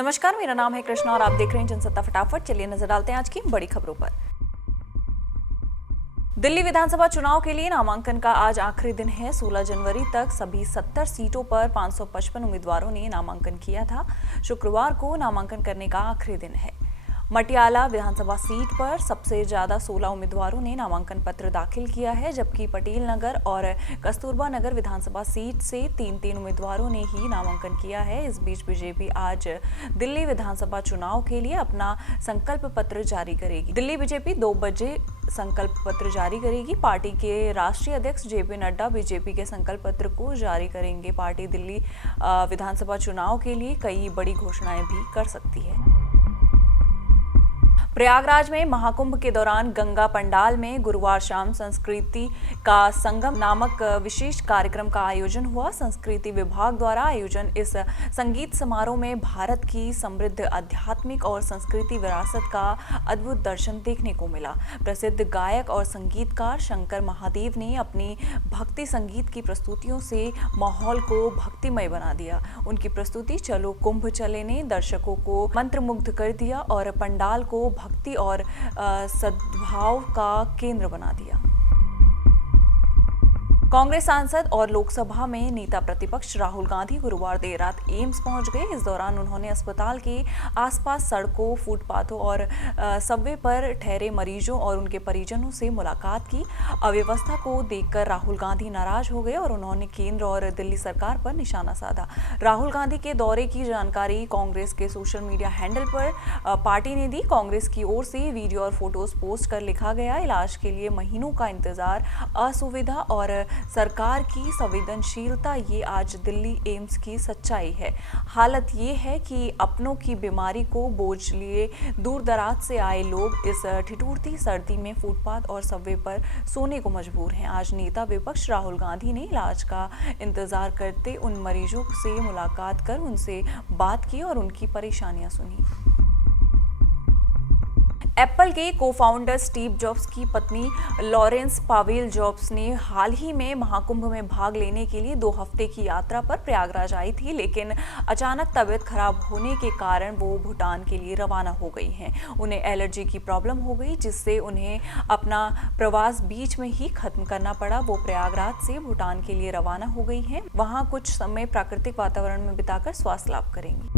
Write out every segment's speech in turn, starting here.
नमस्कार, मेरा नाम है कृष्णा और आप देख रहे हैं जनसत्ता फटाफट। चलिए नजर डालते हैं आज की बड़ी खबरों पर। दिल्ली विधानसभा चुनाव के लिए नामांकन का आज आखिरी दिन है। 16 जनवरी तक सभी 70 सीटों पर 555 उम्मीदवारों ने नामांकन किया था। शुक्रवार को नामांकन करने का आखिरी दिन है। मटियाला विधानसभा सीट पर सबसे ज्यादा 16 उम्मीदवारों ने नामांकन पत्र दाखिल किया है, जबकि पटेल नगर और कस्तूरबा नगर विधानसभा सीट से 3-3 उम्मीदवारों ने ही नामांकन किया है। इस बीच बीजेपी आज दिल्ली विधानसभा चुनाव के लिए अपना संकल्प पत्र जारी करेगी। दिल्ली बीजेपी 2 बजे संकल्प पत्र जारी करेगी। पार्टी के राष्ट्रीय अध्यक्ष जेपी नड्डा बीजेपी के संकल्प पत्र को जारी करेंगे। पार्टी दिल्ली विधानसभा चुनाव के लिए कई बड़ी घोषणाएं भी कर सकती है। प्रयागराज में महाकुंभ के दौरान गंगा पंडाल में गुरुवार शाम संस्कृति का संगम नामक विशेष कार्यक्रम का आयोजन हुआ। संस्कृति विभाग द्वारा आयोजन इस संगीत समारोह में भारत की समृद्ध आध्यात्मिक और संस्कृति विरासत का अद्भुत दर्शन देखने को मिला। प्रसिद्ध गायक और संगीतकार शंकर महादेव ने अपनी भक्ति संगीत की प्रस्तुतियों से माहौल को भक्तिमय बना दिया। उनकी प्रस्तुति चलो कुंभ चले ने दर्शकों को मंत्रमुग्ध कर दिया और पंडाल को भक्ति और सद्भाव का केंद्र बना दिया। कांग्रेस सांसद और लोकसभा में नेता प्रतिपक्ष राहुल गांधी गुरुवार देर रात एम्स पहुंच गए। इस दौरान उन्होंने अस्पताल के आसपास सड़कों, फुटपाथों और सबवे पर ठहरे मरीजों और उनके परिजनों से मुलाकात की। अव्यवस्था को देखकर राहुल गांधी नाराज हो गए और उन्होंने केंद्र और दिल्ली सरकार पर निशाना साधा। राहुल गांधी के दौरे की जानकारी कांग्रेस के सोशल मीडिया हैंडल पर पार्टी ने दी। कांग्रेस की ओर से वीडियो और फोटोज पोस्ट कर लिखा गया, इलाज के लिए महीनों का इंतजार, असुविधा और सरकार की संवेदनशीलता, ये आज दिल्ली एम्स की सच्चाई है। हालत ये है कि अपनों की बीमारी को बोझ लिए दूर दराज से आए लोग इस ठिठुरती सर्दी में फुटपाथ और सबवे पर सोने को मजबूर हैं। आज नेता विपक्ष राहुल गांधी ने इलाज का इंतजार करते उन मरीजों से मुलाकात कर उनसे बात की और उनकी परेशानियां सुनी। एप्पल के को-फाउंडर स्टीव जॉब्स की पत्नी लॉरेंस पावेल जॉब्स ने हाल ही में महाकुंभ में भाग लेने के लिए 2 हफ्ते की यात्रा पर प्रयागराज आई थी, लेकिन अचानक तबीयत खराब होने के कारण वो भूटान के लिए रवाना हो गई हैं। उन्हें एलर्जी की प्रॉब्लम हो गई, जिससे उन्हें अपना प्रवास बीच में ही खत्म करना पड़ा। वो प्रयागराज से भूटान के लिए रवाना हो गई हैं। वहां कुछ समय प्राकृतिक वातावरण में बिताकर स्वास्थ्य लाभ करेंगी।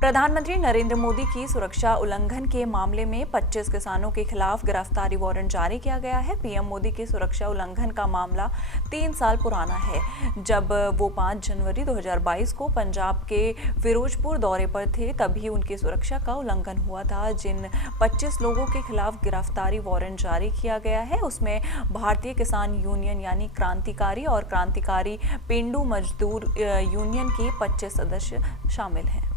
प्रधानमंत्री नरेंद्र मोदी की सुरक्षा उल्लंघन के मामले में 25 किसानों के खिलाफ गिरफ्तारी वारंट जारी किया गया है। पीएम मोदी के सुरक्षा उल्लंघन का मामला 3 साल पुराना है, जब वो 5 जनवरी 2022 को पंजाब के फिरोजपुर दौरे पर थे, तभी उनकी सुरक्षा का उल्लंघन हुआ था। जिन 25 लोगों के खिलाफ गिरफ्तारी वारंट जारी किया गया है, उसमें भारतीय किसान यूनियन यानी क्रांतिकारी और क्रांतिकारी पेंडू मजदूर यूनियन के 25 सदस्य शामिल हैं।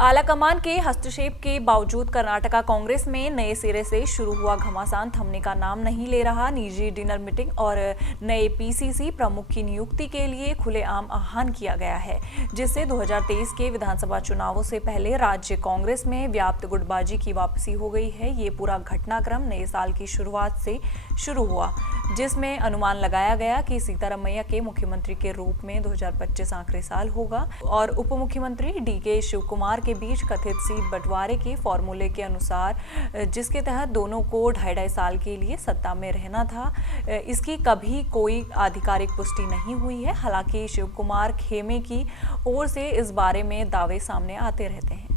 आलाकमान के हस्तक्षेप के बावजूद कर्नाटका कांग्रेस में नए सिरे से शुरू हुआ घमासान थमने का नाम नहीं ले रहा। निजी डिनर मीटिंग और नए पीसीसी प्रमुख की नियुक्ति के लिए खुलेआम आह्वान किया गया है, जिससे 2023 के विधानसभा चुनावों से पहले राज्य कांग्रेस में व्याप्त गुटबाजी की वापसी हो गई है। ये पूरा घटनाक्रम नए साल की शुरुआत से शुरू हुआ, जिसमें अनुमान लगाया गया कि सीतारमैया के मुख्यमंत्री के रूप में 2025 आखिरी साल होगा और उप मुख्यमंत्री डीके शिवकुमार के बीच कथित सीट बंटवारे के फॉर्मूले के अनुसार, जिसके तहत दोनों को 2.5 साल के लिए सत्ता में रहना था, इसकी कभी कोई आधिकारिक पुष्टि नहीं हुई है। हालांकि शिवकुमार खेमे की ओर से इस बारे में दावे सामने आते रहते हैं।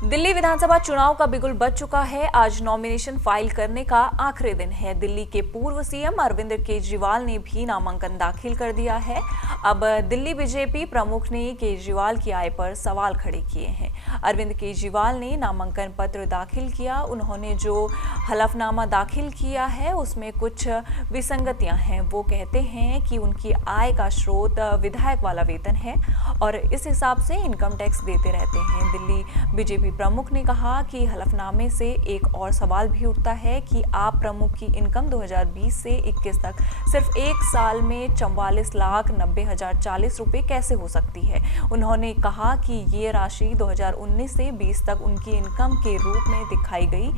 दिल्ली विधानसभा चुनाव का बिगुल बज चुका है। आज नॉमिनेशन फाइल करने का आखिरी दिन है। दिल्ली के पूर्व सीएम अरविंद केजरीवाल ने भी नामांकन दाखिल कर दिया है। अब दिल्ली बीजेपी प्रमुख ने केजरीवाल की आय पर सवाल खड़े किए हैं। अरविंद केजरीवाल ने नामांकन पत्र दाखिल किया। उन्होंने जो हलफनामा दाखिल किया है उसमें कुछ विसंगतियां हैं। वो कहते हैं कि उनकी आय का स्रोत विधायक वाला वेतन है और इस हिसाब से इनकम टैक्स देते रहते हैं। दिल्ली बीजेपी प्रमुख ने कहा कि हलफनामे से एक और सवाल भी उठता है कि आप प्रमुख की इनकम 2020 से 21 तक सिर्फ एक साल में 44,90,040 रुपये कैसे हो सकती है। उन्होंने कहा कि ये राशि 2019 से 20 तक उनकी इनकम के रूप में दिखाई गई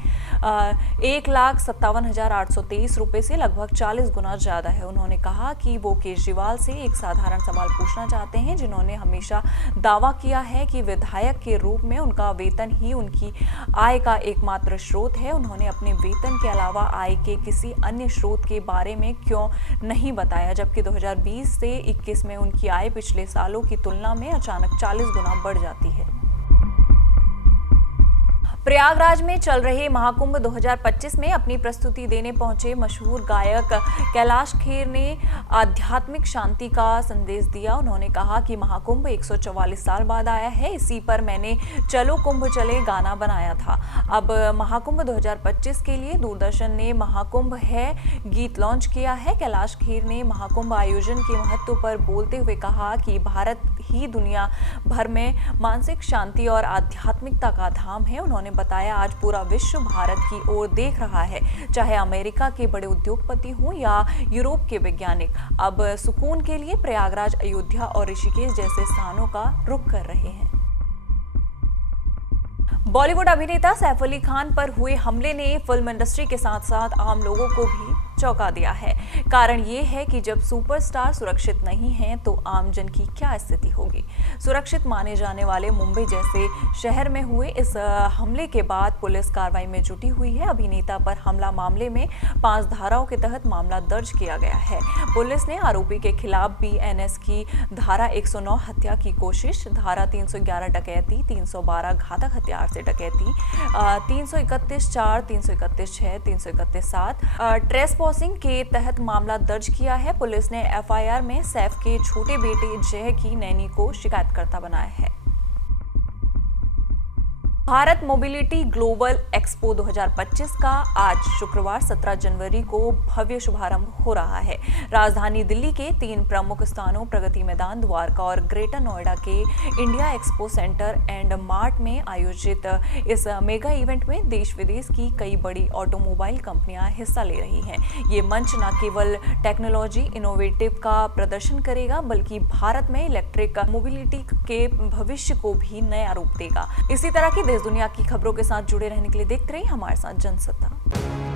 1,57,823 रुपये से लगभग 40 गुना ज़्यादा है। उन्होंने कहा कि वो केजरीवाल से एक साधारण सवाल पूछना चाहते हैं, जिन्होंने हमेशा दावा किया है कि विधायक के रूप में उनका वेतन ही उनकी आय का एकमात्र स्रोत है। उन्होंने अपने वेतन के अलावा आय के किसी अन्य स्रोत के बारे में क्यों नहीं बताया, जबकि 2020 से 21 में उनकी आय पिछले सालों की तुलना में अचानक 40 गुना बढ़ जाती है। प्रयागराज में चल रहे महाकुंभ 2025 में अपनी प्रस्तुति देने पहुंचे मशहूर गायक कैलाश खेर ने आध्यात्मिक शांति का संदेश दिया। उन्होंने कहा कि महाकुंभ 144 साल बाद आया है, इसी पर मैंने चलो कुंभ चले गाना बनाया था। अब महाकुंभ 2025 के लिए दूरदर्शन ने महाकुंभ है गीत लॉन्च किया है। कैलाश खेर ने महाकुंभ आयोजन के महत्व पर बोलते हुए कहा कि भारत ही दुनिया भर में मानसिक शांति और आध्यात्मिकता का धाम है। उन्होंने बताया, आज पूरा विश्व भारत की ओर देख रहा है, चाहे अमेरिका के बड़े उद्योगपति हों या यूरोप के वैज्ञानिक अब सुकून के लिए प्रयागराज, अयोध्या और ऋषिकेश जैसे स्थानों का रुख कर रहे हैं। बॉलीवुड अभिनेता सैफ अली खान पर हुए हमले ने फिल्म इंडस्ट्री के साथ साथ आम लोगों को भी चौंका दिया है। कारण ये है कि जब सुपरस्टार सुरक्षित नहीं हैं तो आमजन की क्या स्थिति होगी। सुरक्षित माने जाने वाले मुंबई जैसे शहर में हुए इस हमले के बाद पुलिस कार्रवाई में जुटी हुई है। अभिनेता पर हमला मामले में 5 धाराओं के तहत मामला दर्ज किया गया है। पुलिस ने आरोपी के खिलाफ बीएनएस की धारा 109 हत्या की कोशिश, धारा 311 डकैती, 312 घातक हथियार से डकैती, 331(4), 331(6), 331(7) ट्रेसपॉसिंग के तहत मामला दर्ज किया है। पुलिस ने एफआईआर में सैफ के छोटे बेटे जय की नैनी को शिकायतकर्ता बनाया है। भारत मोबिलिटी ग्लोबल एक्सपो 2025 का आज शुक्रवार 17 जनवरी को भव्य शुभारंभ हो रहा है। राजधानी दिल्ली के 3 प्रमुख स्थानों प्रगति मैदान, द्वारका और ग्रेटर नोएडा के India expo centre and mart में आयोजित इस मेगा इवेंट में देश विदेश की कई बड़ी ऑटोमोबाइल कंपनियां हिस्सा ले रही हैं। ये मंच न केवल टेक्नोलॉजी इनोवेटिव का प्रदर्शन करेगा, बल्कि भारत में इलेक्ट्रिक मोबिलिटी के भविष्य को भी नया रूप देगा। इसी तरह की देश दुनिया की खबरों के साथ जुड़े रहने के लिए देखते रहिए हमारे साथ जनसत्ता।